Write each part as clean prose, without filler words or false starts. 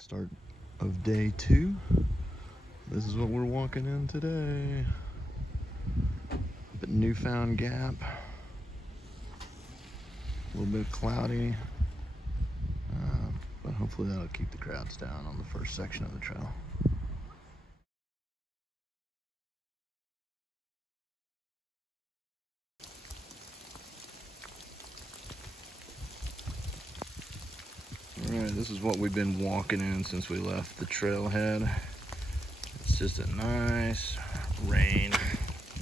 Start of day 2. This is what we're walking in today. Up at Newfound Gap. A little bit cloudy, but hopefully that'll keep the crowds down on the first section of the trail. Alright, this is what we've been walking in since we left the trailhead. It's just a nice rain.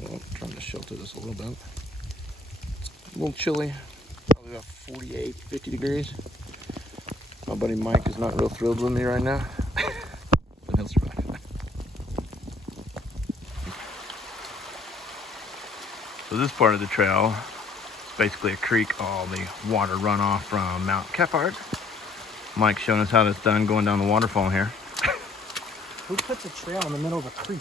Well, trying to shelter this a little bit. It's a little chilly, probably about 48, 50 degrees. My buddy Mike is not real thrilled with me right now, but he'll survive. So this part of the trail is basically a creek, all the water runoff from Mount Leconte. Mike's showing us how that's done going down the waterfall here. Who puts a trail in the middle of a creek?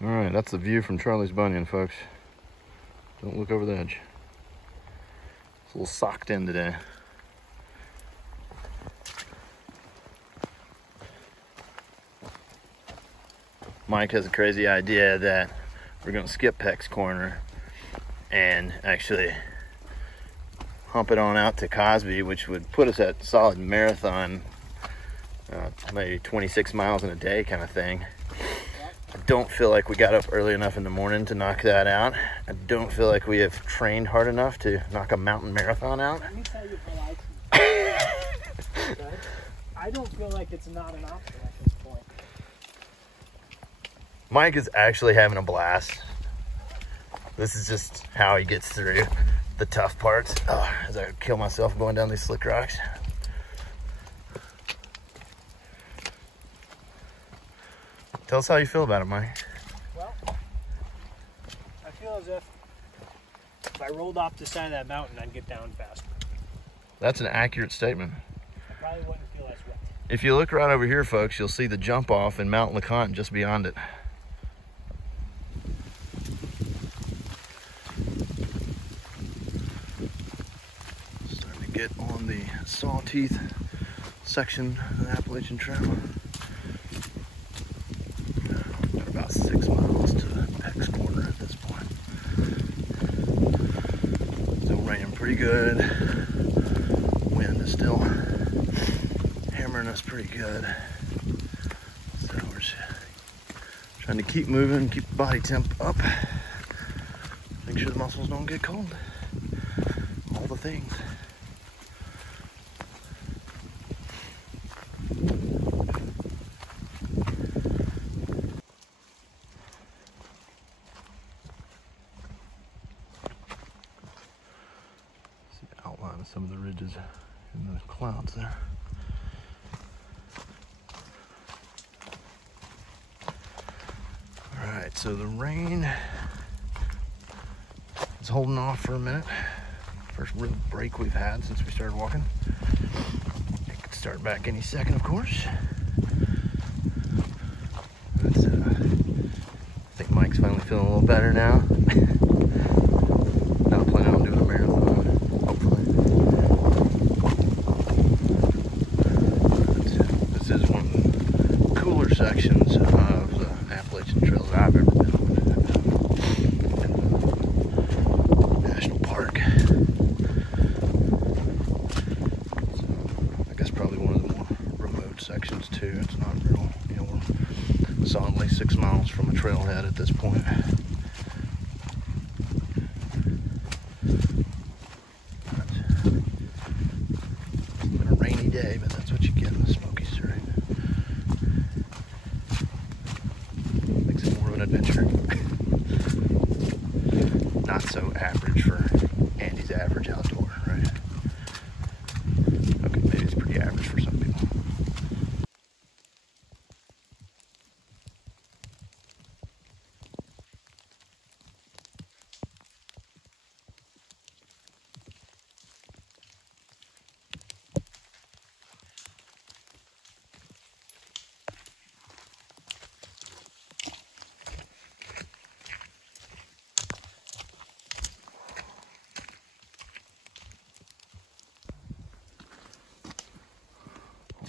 All right, that's the view from Charlie's Bunyan, folks. Don't look over the edge. It's a little socked in today. Mike has a crazy idea that we're gonna skip Peck's corner and actually hump it on out to Cosby, which would put us at solid marathon, maybe 26 miles in a day kind of thing. I don't feel like we got up early enough in the morning to knock that out. I don't feel like we have trained hard enough to knock a mountain marathon out. Let me tell you how I feel. Okay? I don't feel like it's not an option at this point. Mike is actually having a blast. This is just how he gets through the tough parts. Oh, as I kill myself going down these slick rocks. Tell us how you feel about it, Mike. Well, I feel as if I rolled off the side of that mountain, I'd get down faster. That's an accurate statement. I probably wouldn't feel as wet. If you look right over here, folks, you'll see the jump off in Mount Leconte just beyond it. Get on the Sawteeth section of the Appalachian Trail. Got about 6 miles to Peck's corner at this point. Still raining pretty good. Wind is still hammering us pretty good. So we're just trying to keep moving, keep the body temp up. Make sure the muscles don't get cold. All the things. Outline of some of the ridges in the clouds there. All right, so the rain is holding off for a minute. First real break we've had since we started walking. It could start back any second, of course. That's, I think Mike's finally feeling a little better now. Not planning on doing a marathon, hopefully. This is one of the cooler sections of the Appalachian Trail that I've ever been on. National Park. So I guess probably one of the more remote sections too. It's not real, you know, we're solidly 6 miles from a trailhead at this point. Day, but that's what you get in the Smoky, right? Makes it more of an adventure. Not so average for Andy's average outdoor, right? Okay, maybe it's pretty average for some people.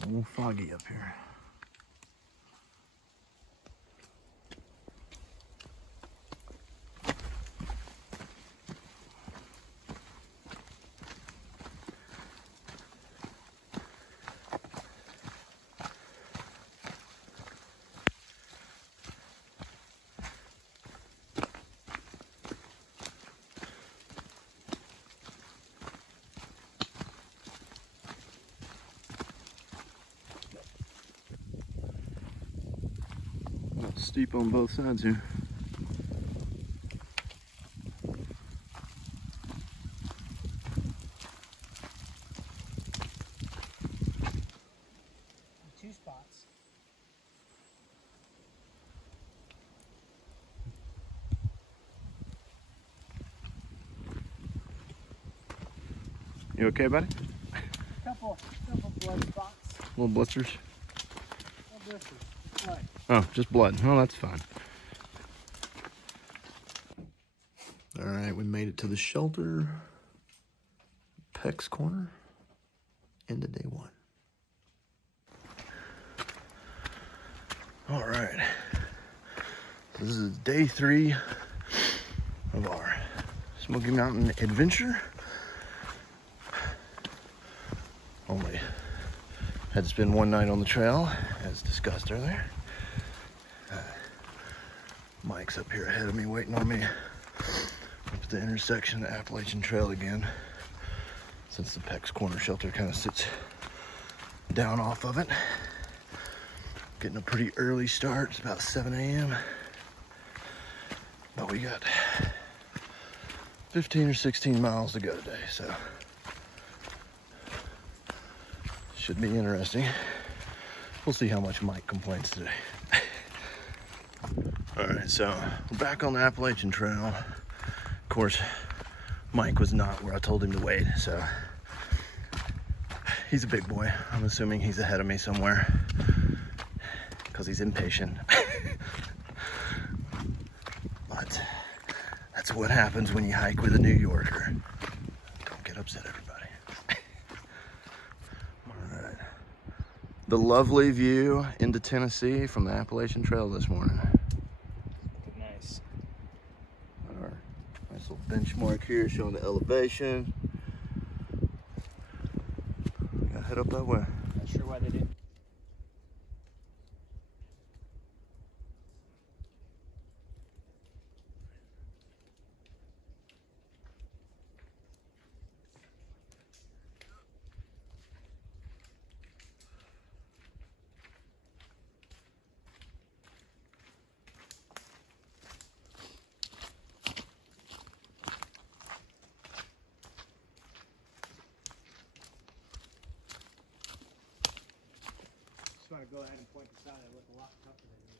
little foggy up here. Steep on both sides here. Two spots. You okay, buddy? Couple blood spots. Little blisters? No blisters. Blood. Oh, just blood. Oh, that's fine. All right, we made it to the shelter. Peck's Corner. End of day one. All right. So this is day 3 of our Smoky Mountain adventure. Only had to spend one night on the trail, as discussed earlier. Mike's up here ahead of me, waiting on me up at the intersection of the Appalachian Trail again, since the Peck's Corner shelter kind of sits down off of it. Getting a pretty early start. It's about 7 a.m. But we got 15 or 16 miles to go today, so should be interesting. We'll see how much Mike complains today. All right, so we're back on the Appalachian Trail. Of course, Mike was not where I told him to wait, so he's a big boy. I'm assuming he's ahead of me somewhere because he's impatient. But that's what happens when you hike with a New Yorker. Don't get upset, everybody. All right. The lovely view into Tennessee from the Appalachian Trail this morning. Nice. Our nice little benchmark here showing the elevation. Gotta head up that way. Not sure why they didn't. Just want to go ahead and point this out. I look a lot tougher than you.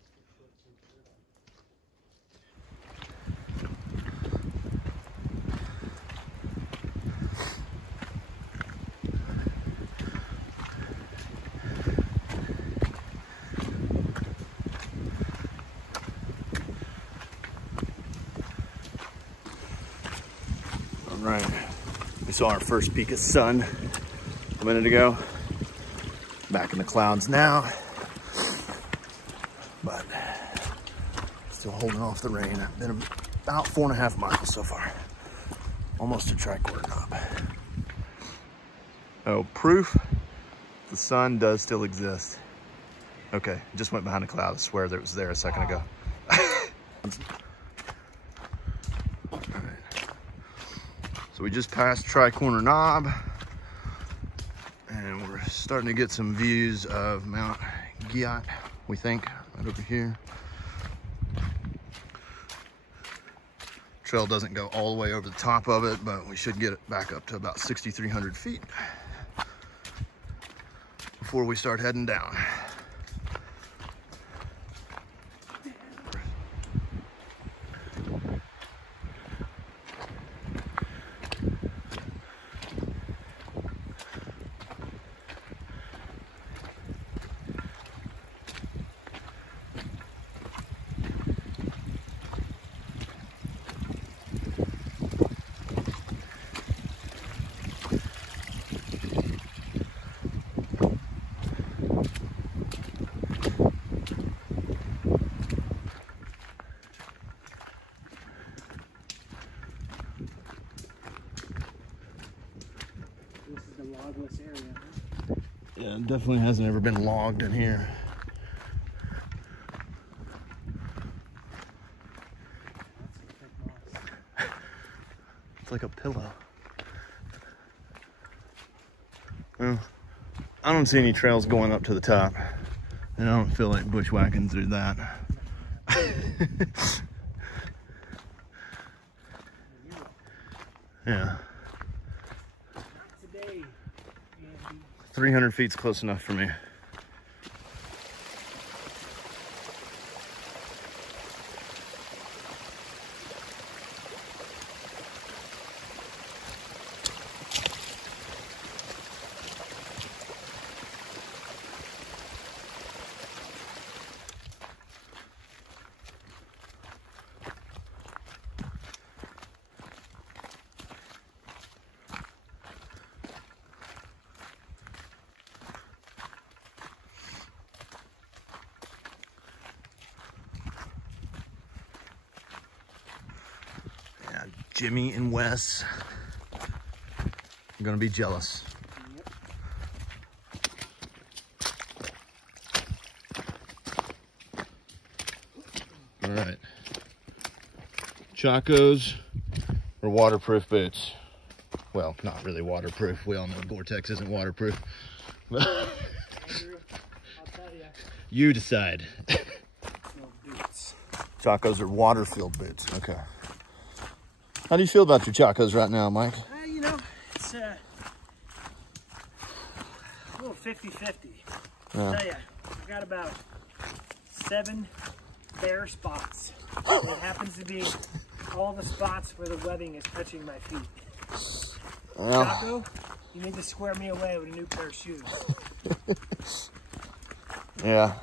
All right, we saw our first peak of sun a minute ago. Back in the clouds now, but still holding off the rain. I've been about 4.5 miles so far, almost a tri-quarter knob. Oh, proof the sun does still exist. Okay, just went behind a cloud. I swear that it was there a second ago. All right. So we just passed tri-corner knob, and we're starting to get some views of Mount Leconte, we think, right over here. Trail doesn't go all the way over the top of it, but we should get it back up to about 6,300 feet before we start heading down. like a logless area. Huh? Yeah, it definitely hasn't ever been logged in here. That's some thick moss. It's like a pillow. Well, I don't see any trails going up to the top, and I don't feel like bushwhacking through that. Yeah. Not today, Andy. 300 feet's close enough for me. Jimmy and Wes are gonna be jealous. Yep. All right. Chacos or waterproof boots? Well, not really waterproof. We all know Gore-Tex isn't waterproof. Andrew, I'll tell you. You decide. No boots. Chacos are water-filled boots. Okay. How do you feel about your Chacos right now, Mike? You know, it's a little 50-50. I'll tell you, I've got about 7 bare spots. And it happens to be all the spots where the webbing is touching my feet. Well, Chaco, you need to square me away with a new pair of shoes. yeah.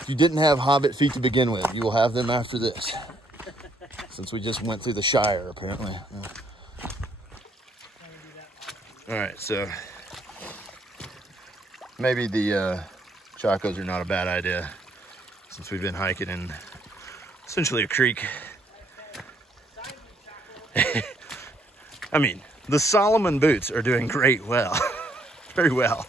If you didn't have Hobbit feet to begin with, you will have them after this. Since we just went through the Shire, apparently. Yeah. All right, so maybe the Chacos are not a bad idea since we've been hiking in essentially a creek. I mean, the Solomon boots are doing great well. Very well.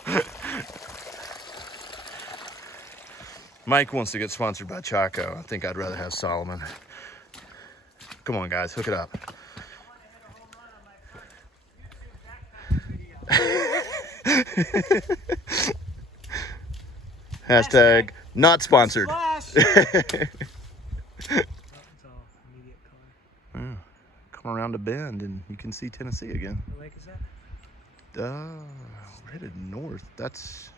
Mike wants to get sponsored by Chaco. I think I'd rather have Solomon. Come on, guys, hook it up. Hashtag not sponsored. Yeah. Come around a bend and you can see Tennessee again. What lake is that? We're headed north. That's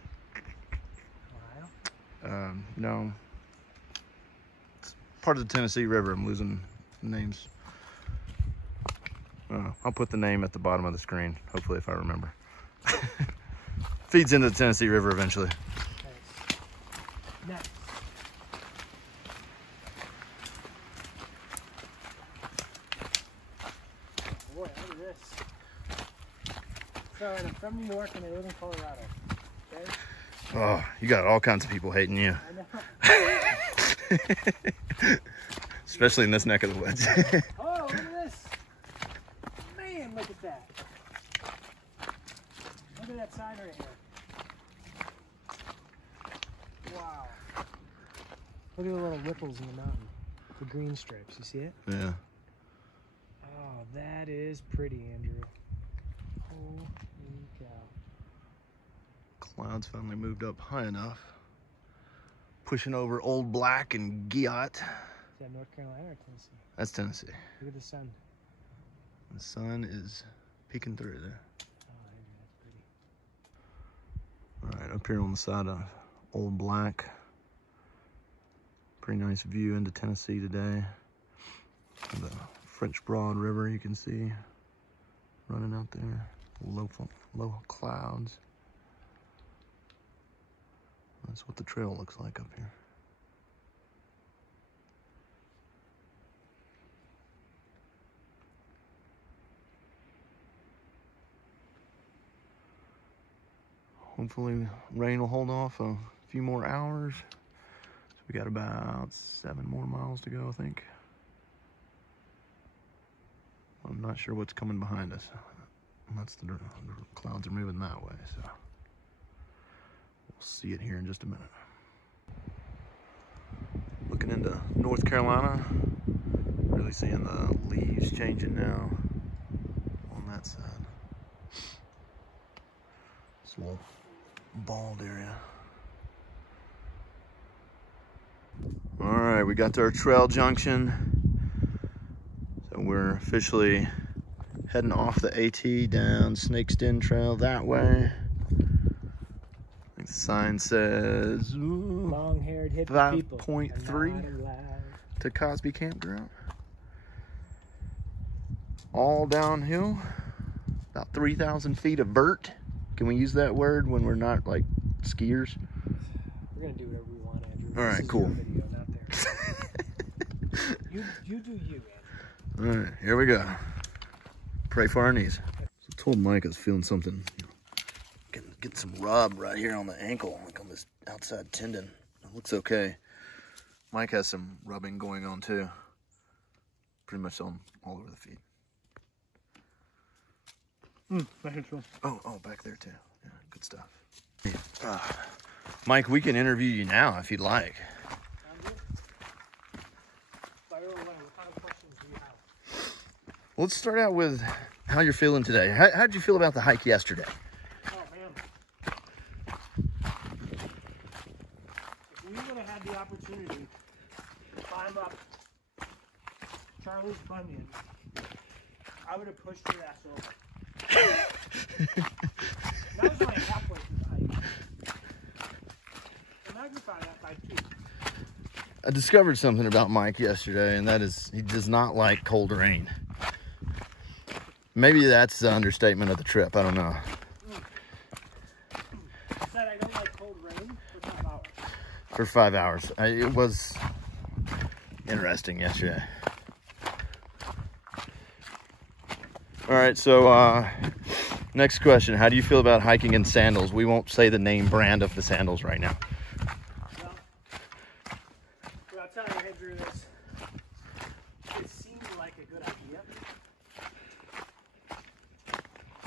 Ohio? no. It's part of the Tennessee River. I'm losing names. I'll put the name at the bottom of the screen, hopefully, if I remember. Feeds into the Tennessee River eventually. Next. Boy, look at this. So, and I'm from New York and I live in Colorado. Okay? Oh, you got all kinds of people hating you. I know. Especially in this neck of the woods. Oh, look at this. Man, look at that. Look at that sign right here. Wow. Look at the little ripples in the mountain. The green stripes, you see it? Yeah. Oh, that is pretty, Andrew. Holy cow. Clouds finally moved up high enough. Pushing over Old Black and Giot. Is that North Carolina or Tennessee? That's Tennessee. Look at the sun. The sun is peeking through there. Oh, Andrew, that's pretty. All right, up here on the side of Old Black. Pretty nice view into Tennessee today. The French Broad River you can see running out there. Low clouds. That's what the trail looks like up here. Hopefully rain will hold off a few more hours. So we got about 7 more miles to go, I think. I'm not sure what's coming behind us. That's the clouds are moving that way, so we'll see it here in just a minute. Looking into North Carolina, really seeing the leaves changing now on that side. This little bald area. All right, we got to our trail junction. So we're officially heading off the AT down Snake's Den Trail that way. I think the sign says long-haired hippie 5.3 to Cosby Campground. All downhill, about 3,000 feet of vert. Can we use that word when we're not like skiers? We're gonna do whatever we want, Andrew. All right, cool. Video, not theirs. you do you, Andrew. All right, here we go. Pray for our knees. So I told Mike I was feeling something, getting some rub right here on the ankle, like on this outside tendon. It looks okay. Mike has some rubbing going on too. Pretty much all over the feet. Back here too. Oh, back there too. Yeah, good stuff. Mike, we can interview you now if you'd like. What kind of questions do you have? Let's start out with how you're feeling today. How'd you feel about the hike yesterday? Oh man. If we would have had the opportunity to climb up Charlie's Bunyan, I would have pushed your ass over. That was only halfway through the hike. So magnify that by 2. I discovered something about Mike yesterday, and that is he does not like cold rain. Maybe that's the understatement of the trip. I don't know. I said I don't like cold rain for 5 hours. For 5 hours. It was interesting yesterday. All right, so next question. How do you feel about hiking in sandals? We won't say the name brand of the sandals right now. Well, what I'll tell you, Andrew, is it seemed like a good idea.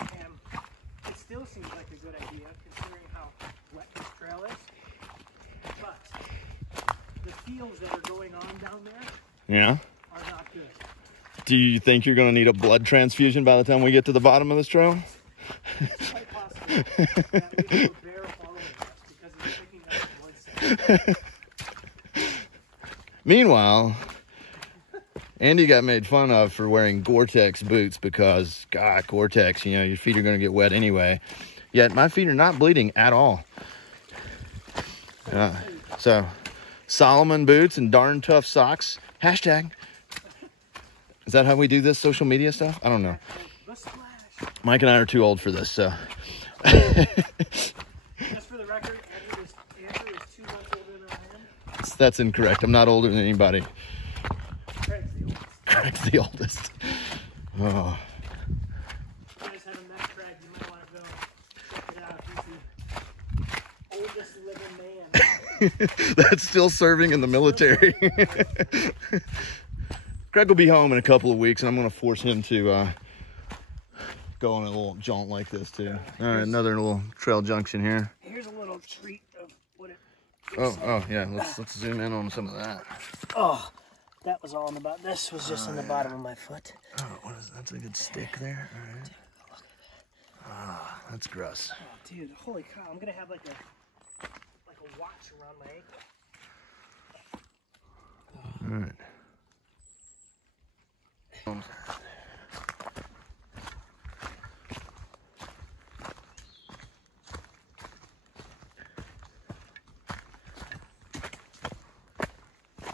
And it still seems like a good idea considering how wet this trail is. But the feels that are going on down there Yeah. are not good. Do you think you're going to need a blood transfusion by the time we get to the bottom of this trail? It's quite possible that we have a bear following us because it's picking up blood cells. Meanwhile, Andy got made fun of for wearing Gore-Tex boots because, God, Gore-Tex, you know, your feet are going to get wet anyway. Yet my feet are not bleeding at all. So, Solomon boots and darn tough socks. Hashtag. Is that how we do this social media stuff? I don't know. Mike and I are too old for this, so. Just for the record, Andrew is 2 months older than I am. That's incorrect. I'm not older than anybody. Craig's the oldest. Craig's the oldest. Oh. You guys haven't met Craig, you might want to go check it out. He's the oldest living man. That's still serving in the military. Craig will be home in a couple of weeks, and I'm going to force him to go on a little jaunt like this, too. All right, another little trail junction here. Here's a little treat of what it Oh, yeah, let's zoom in on some of that. Oh, that was all in the bottom. This was just in the bottom of my foot. Oh, what is that? That's a good stick there. All right. Ah, that's gross. Oh, dude, holy cow. I'm going to have like a watch around my ankle. All right.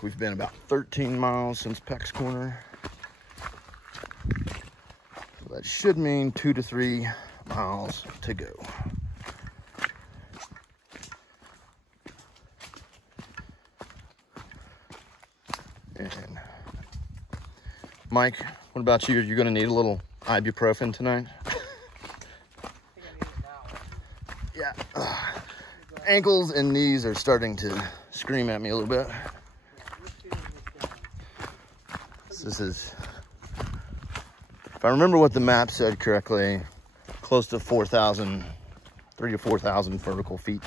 We've been about 13 miles since Peck's Corner. So that should mean 2 to 3 miles to go. And Mike, what about you? You're gonna need a little ibuprofen tonight? I think I need it now. Yeah. Ankles and knees are starting to scream at me a little bit. This is, if I remember what the map said correctly, close to 4,000, 3,000 to 4,000 vertical feet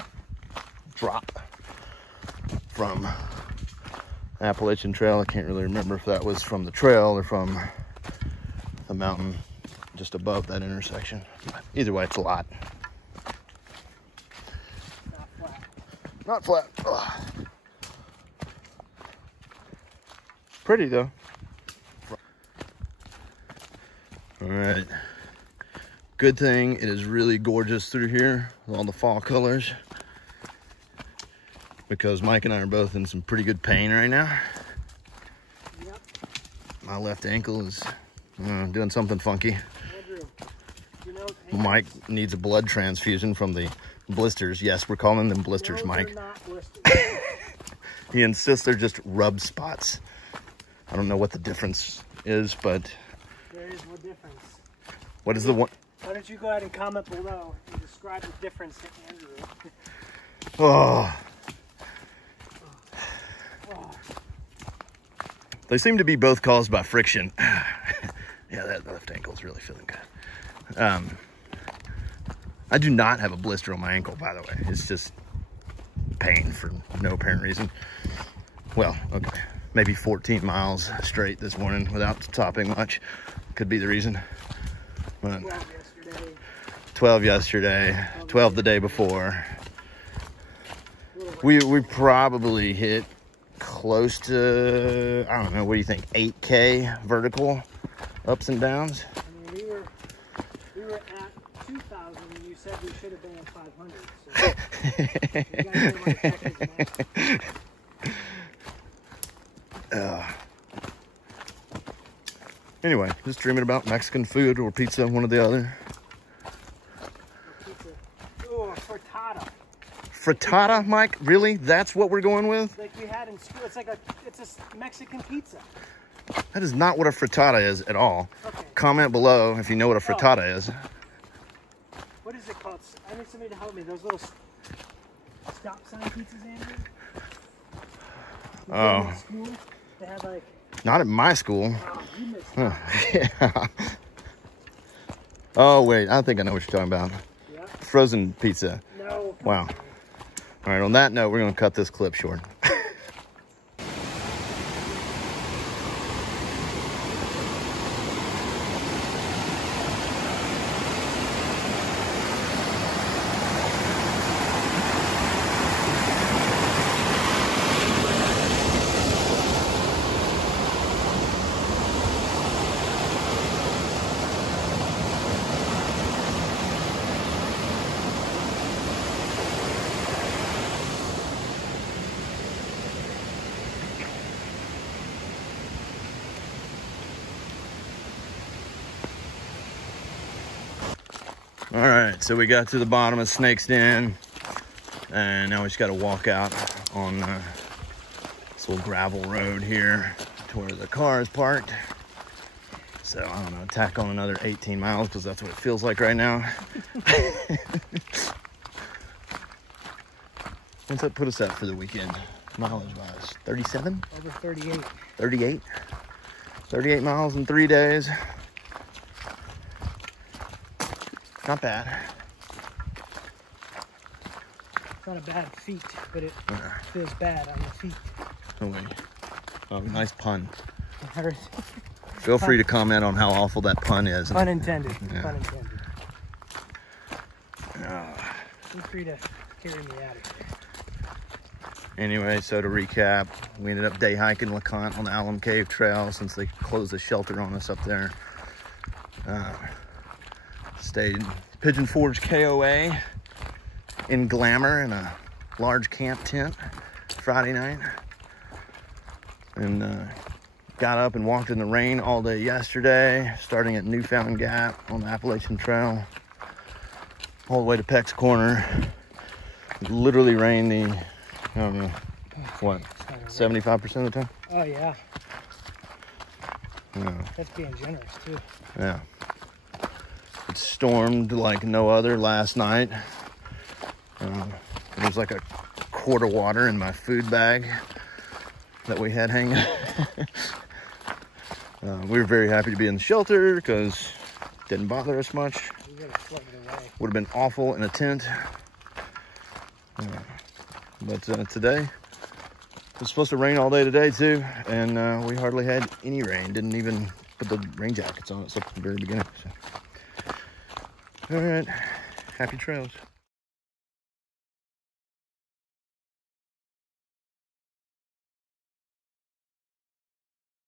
drop from Appalachian Trail. I can't really remember if that was from the trail or from the mountain just above that intersection. But either way, it's a lot. Not flat. Ugh. Pretty though. All right. Good thing it is really gorgeous through here with all the fall colors, because Mike and I are both in some pretty good pain right now. Yep. My left ankle is doing something funky. Andrew, you know, Mike needs a blood transfusion from the blisters. Yes, we're calling them blisters, no, Mike. they're not blisters. He insists they're just rub spots. I don't know what the difference is, but There is no difference. what is the one? Why don't you go ahead and comment below and describe the difference to Andrew? Oh. They seem to be both caused by friction. Yeah, that left ankle is really feeling good. I do not have a blister on my ankle, by the way. It's just pain for no apparent reason. Well, okay, maybe 14 miles straight this morning without stopping much could be the reason. But 12 yesterday, 12 the day before. We probably hit close to, I don't know, what do you think, 8K vertical ups and downs? I mean, we were at 2,000 and you said we should have been at 500. So you gotta know my technique, man. Anyway, just dreaming about Mexican food or pizza, one or the other. Pizza. Oh, frittata. Frittata, Mike? Really? That's what we're going with? Like we had in school. It's a Mexican pizza. That is not what a frittata is at all. Okay. Comment below if you know what a frittata is. What is it called? I need somebody to help me. Those little stop sign pizzas, Andrew? Oh. In school, they have like... Not at my school. Oh, you missed Huh. Yeah. Oh, wait. I think I know what you're talking about. Yeah. Frozen pizza. No. Wow. All right, on that note, we're going to cut this clip short. All right, so we got to the bottom of Snake's Den, and now we just got to walk out on this little gravel road here to where the car is parked. So I don't know, tack on another 18 miles because that's what it feels like right now. What's that put us at for the weekend? Mileage wise, 37? Over 38. 38? 38 miles in 3 days. Not bad. It's not a bad feat, but it feels bad on the feet. Oh, wait. Oh, nice pun. It hurts. Feel free to comment on how awful that pun is. Unintended. Yeah. Unintended. Feel free to carry me out of here. Anyway, so to recap, we ended up day hiking LeConte on the Alum Cave Trail since they closed the shelter on us up there. Stayed Pigeon Forge KOA in Glamour in a large camp tent Friday night. And got up and walked in the rain all day yesterday, starting at Newfound Gap on the Appalachian Trail, all the way to Peck's Corner. It literally rained the, I don't know, what, 75% of the time? Oh, yeah. Yeah. That's being generous, too. Yeah. It stormed like no other last night. There was like a quart of water in my food bag that we had hanging. We were very happy to be in the shelter because Didn't bother us much. We would have floated away. Would have been awful in a tent. But today, it was supposed to rain all day today too, and we hardly had any rain. Didn't even put the rain jackets on except at the very beginning. So. All right, happy trails.